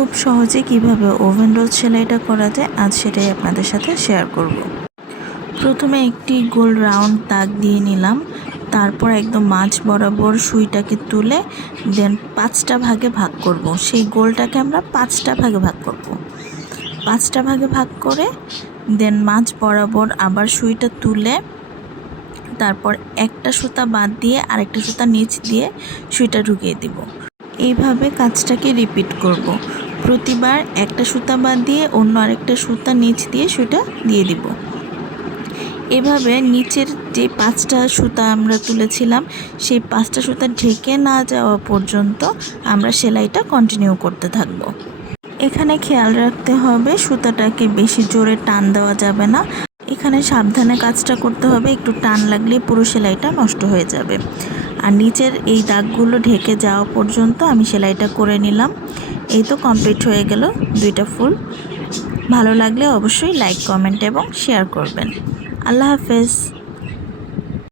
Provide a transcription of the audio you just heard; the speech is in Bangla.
খুব সহজে কিভাবে ওভেন রোল সেলাইটা করা যায় আজ সেটাই আপনাদের সাথে শেয়ার করব। প্রথমে একটি গোল রাউন্ড দাগ দিয়ে নিলাম, তারপর একদম মাঝ বরাবর সুইটাকে তুলে দেন 5টা ভাগে ভাগ করব। সেই গোলটাকে আমরা 5টা ভাগে ভাগ করব। 5টা ভাগে ভাগ করে দেন মাঝ বরাবর আবার সুইটা তুলে তারপর একটা সুতা বাদ দিয়ে আরেকটা সুতা নিচ দিয়ে সুইটা ঢুকিয়ে দিব। এইভাবে কাজটাকে রিপিট করব। প্রতিবার একটা সুতা বাদ দিয়ে অন্য আরেকটা সুতা নিচ দিয়ে সুইটা দিয়ে দিব। এভাবে নিচের যে 5টা সুতা আমরা তুলেছিলাম সেই 5টা সুতা ঢেকে না যাওয়া পর্যন্ত আমরা সেলাইটা কন্টিনিউ করতে থাকব। এখানে খেয়াল রাখতে হবে সুতাটাকে বেশি জোরে টান দেওয়া যাবে না। এখানে সাবধানে কাজটা করতে হবে, একটু টান লাগলে পুরো সেলাইটা নষ্ট হয়ে যাবে। আর নিচের এই দাগগুলো ঢেকে যাওয়া পর্যন্ত আমি সেলাইটা করে নিলাম। এই তো কমপ্লিট হয়ে গেল 2টা ফুল। ভালো লাগলে অবশ্যই লাইক, কমেন্ট এবং শেয়ার করবেন। আল্লাহ হাফেজ।